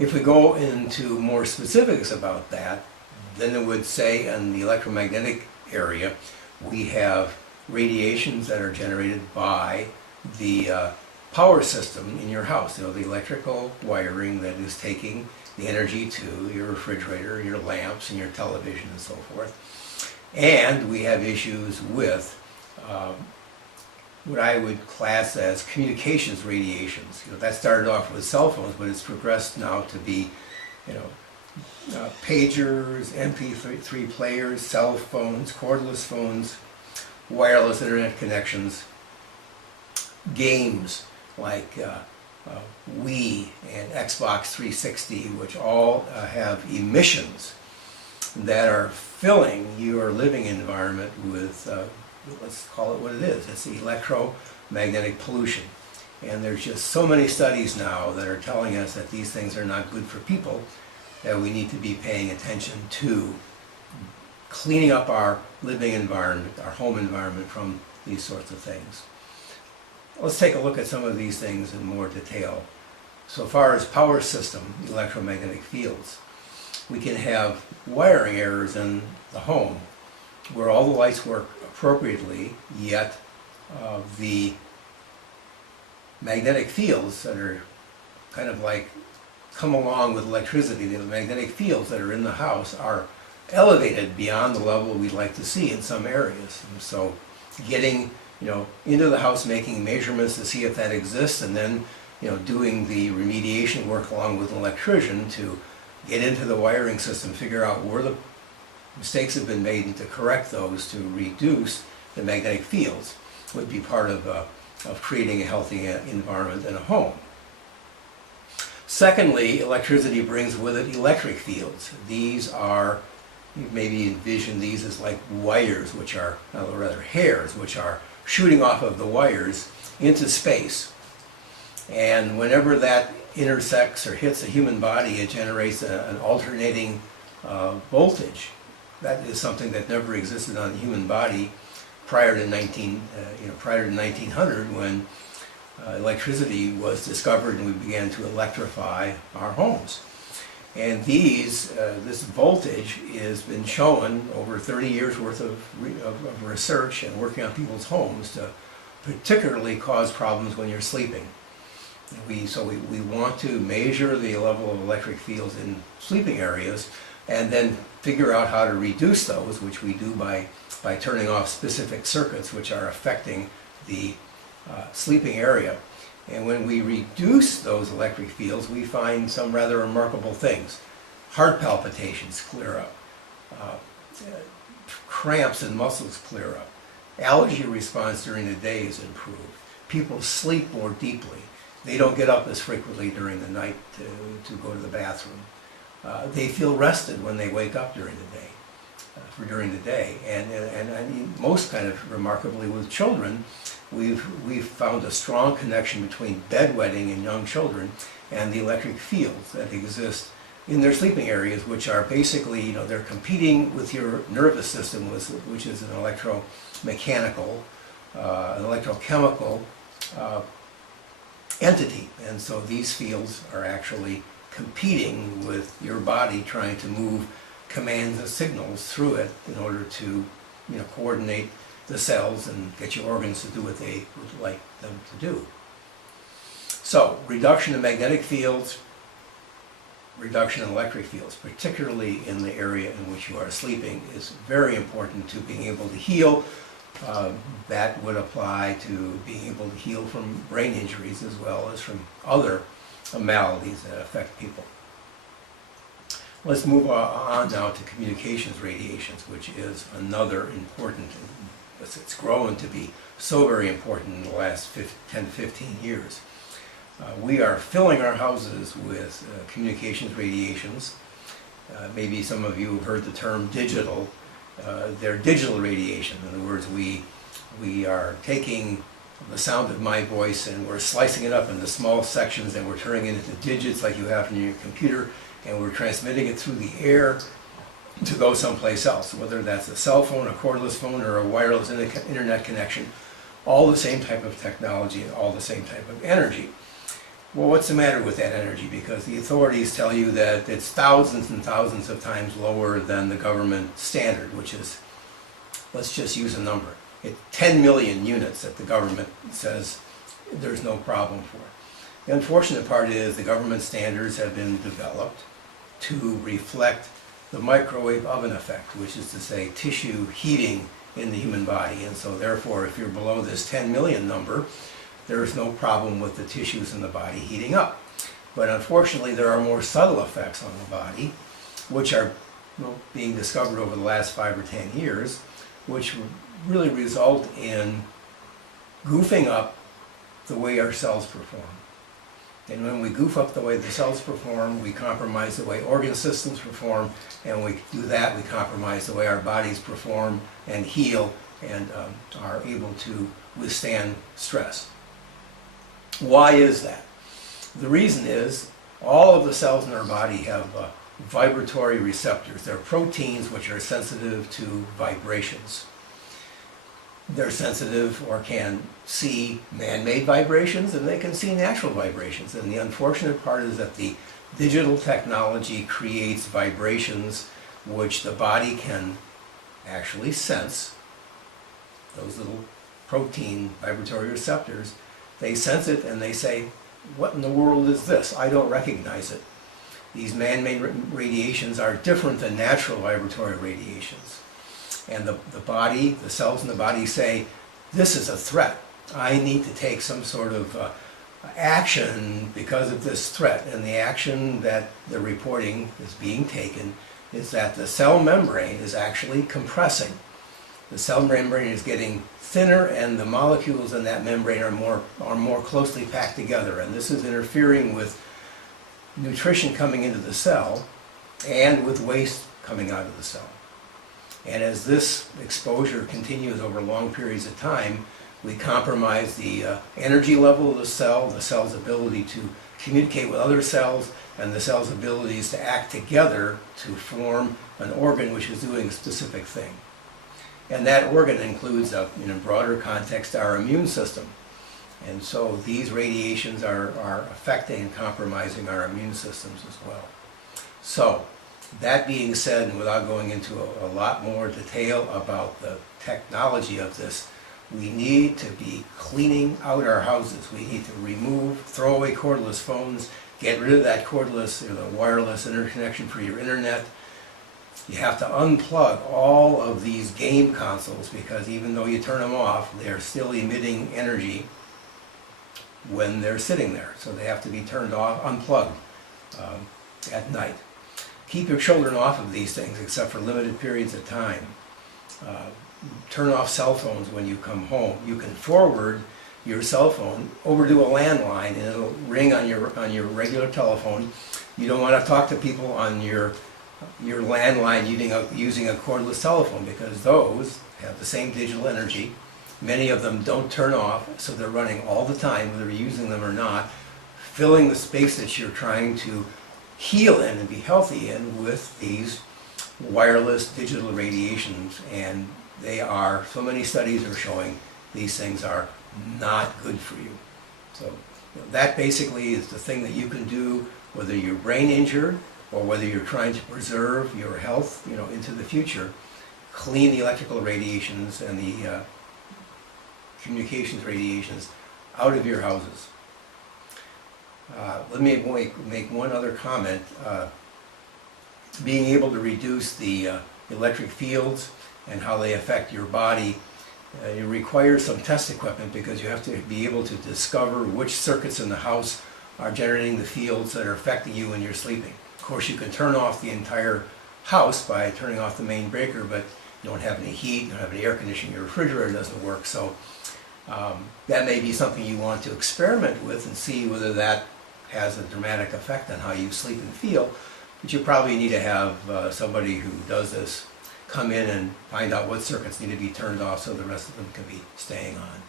If we go into more specifics about that, then it would say in the electromagnetic area, we have radiations that are generated by the power system in your house, the electrical wiring that is taking the energy to your refrigerator, your lamps, and your television and so forth. And we have issues with what I would class as communications radiations. That started off with cell phones, but it's progressed now to be, pagers, MP3 players, cell phones, cordless phones, wireless internet connections, games like Wii and Xbox 360, which all have emissions that are filling your living environment with, let's call it what it is, it's electromagnetic pollution. And there's just so many studies now that are telling us that these things are not good for people, that we need to be paying attention to cleaning up our living environment, our home environment from these sorts of things. Let's take a look at some of these things in more detail. So far as power system, electromagnetic fields, we can have wiring errors in the home where all the lights work appropriately, yet the magnetic fields that are kind of like come along with electricity, the magnetic fields that are in the house are elevated beyond the level we'd like to see in some areas. And so getting into the house, making measurements to see if that exists, and then doing the remediation work along with an electrician to get into the wiring system, figure out where the mistakes have been made and to correct those to reduce the magnetic fields would be part of creating a healthy environment in a home. Secondly, electricity brings with it electric fields. These are, you maybe envision these as like wires, which are, or rather hairs, which are shooting off of the wires into space. And whenever that intersects or hits a human body, it generates an alternating voltage. That is something that never existed on the human body prior to 1900, when electricity was discovered and we began to electrify our homes. And this voltage has been shown over 30 years worth of research and working on people's homes to particularly cause problems when you're sleeping. So we want to measure the level of electric fields in sleeping areas and then figure out how to reduce those, which we do by turning off specific circuits which are affecting the sleeping area. And when we reduce those electric fields, we find some rather remarkable things. Heart palpitations clear up. Cramps in muscles clear up. Allergy response during the day is improved. People sleep more deeply. They don't get up as frequently during the night to go to the bathroom. They feel rested when they wake up during the day. And I mean, most kind of remarkably with children, we've found a strong connection between bedwetting in young children and the electric fields that exist in their sleeping areas, which are basically, they're competing with your nervous system, which is an electromechanical, an electrochemical entity. And so these fields are actually competing with your body, trying to move commands and signals through it in order to coordinate the cells and get your organs to do what they would like them to do. So reduction in magnetic fields, reduction in electric fields, particularly in the area in which you are sleeping, is very important to being able to heal. That would apply to being able to heal from brain injuries as well as from other maladies that affect people. Let's move on now to communications radiations, which is another important, it's grown to be so very important in the last 10 to 15 years. We are filling our houses with communications radiations. Maybe some of you have heard the term digital. They're digital radiation. In other words, we are taking the sound of my voice and we're slicing it up into small sections and we're turning it into digits like you have in your computer, and we're transmitting it through the air to go someplace else, whether that's a cell phone, a cordless phone, or a wireless internet connection. All the same type of technology and all the same type of energy. Well, what's the matter with that energy? Because the authorities tell you that it's thousands and thousands of times lower than the government standard, which is, let's just use a number. It's 10 million units that the government says there's no problem for. The unfortunate part is the government standards have been developed to reflect the microwave oven effect, which is to say tissue heating in the human body. And so therefore, if you're below this 10 million number, there's no problem with the tissues in the body heating up. But unfortunately, there are more subtle effects on the body, which are being discovered over the last 5 or 10 years, which really result in goofing up the way our cells perform. And when we goof up the way the cells perform, we compromise the way organ systems perform, and when we do that, we compromise the way our bodies perform and heal and are able to withstand stress. Why is that? The reason is all of the cells in our body have vibratory receptors. They're proteins which are sensitive to vibrations. They're sensitive or can see man-made vibrations, and they can see natural vibrations. And the unfortunate part is that the digital technology creates vibrations which the body can actually sense. Those little protein vibratory receptors, they sense it and they say, what in the world is this? I don't recognize it. These man-made radiations are different than natural vibratory radiations. And the body, the cells in the body say, this is a threat. I need to take some sort of action because of this threat. And the action that they're reporting is being taken is that the cell membrane is actually compressing. The cell membrane is getting thinner, and the molecules in that membrane are more closely packed together. And this is interfering with nutrition coming into the cell and with waste coming out of the cell. And as this exposure continues over long periods of time, we compromise the energy level of the cell's ability to communicate with other cells, and the cell's abilities to act together to form an organ which is doing a specific thing. And that organ includes, in a broader context, our immune system. And so these radiations are affecting and compromising our immune systems as well. So, that being said, and without going into a lot more detail about the technology of this, we need to be cleaning out our houses. We need to throw away cordless phones, get rid of that cordless, the wireless interconnection for your internet. You have to unplug all of these game consoles, because even though you turn them off, they're still emitting energy when they're sitting there. So they have to be turned off, unplugged at night. Keep your children off of these things except for limited periods of time. Turn off cell phones when you come home. You can forward your cell phone over to a landline, and it'll ring on your regular telephone. You don't want to talk to people on your landline using a cordless telephone, because those have the same digital energy. Many of them don't turn off, so they're running all the time, whether you're using them or not, filling the space that you're trying to heal in and be healthy in with these wireless digital radiations. And so many studies are showing these things are not good for you. So that basically is the thing that you can do, whether you're brain injured or whether you're trying to preserve your health, into the future. Clean the electrical radiations and the communications radiations out of your houses. Let me make one other comment. Being able to reduce the electric fields and how they affect your body, it requires some test equipment, because you have to be able to discover which circuits in the house are generating the fields that are affecting you when you're sleeping. Of course, you can turn off the entire house by turning off the main breaker, but you don't have any heat, you don't have any air conditioning, your refrigerator doesn't work. So that may be something you want to experiment with and see whether that has a dramatic effect on how you sleep and feel. But you probably need to have somebody who does this come in and find out what circuits need to be turned off so the rest of them can be staying on.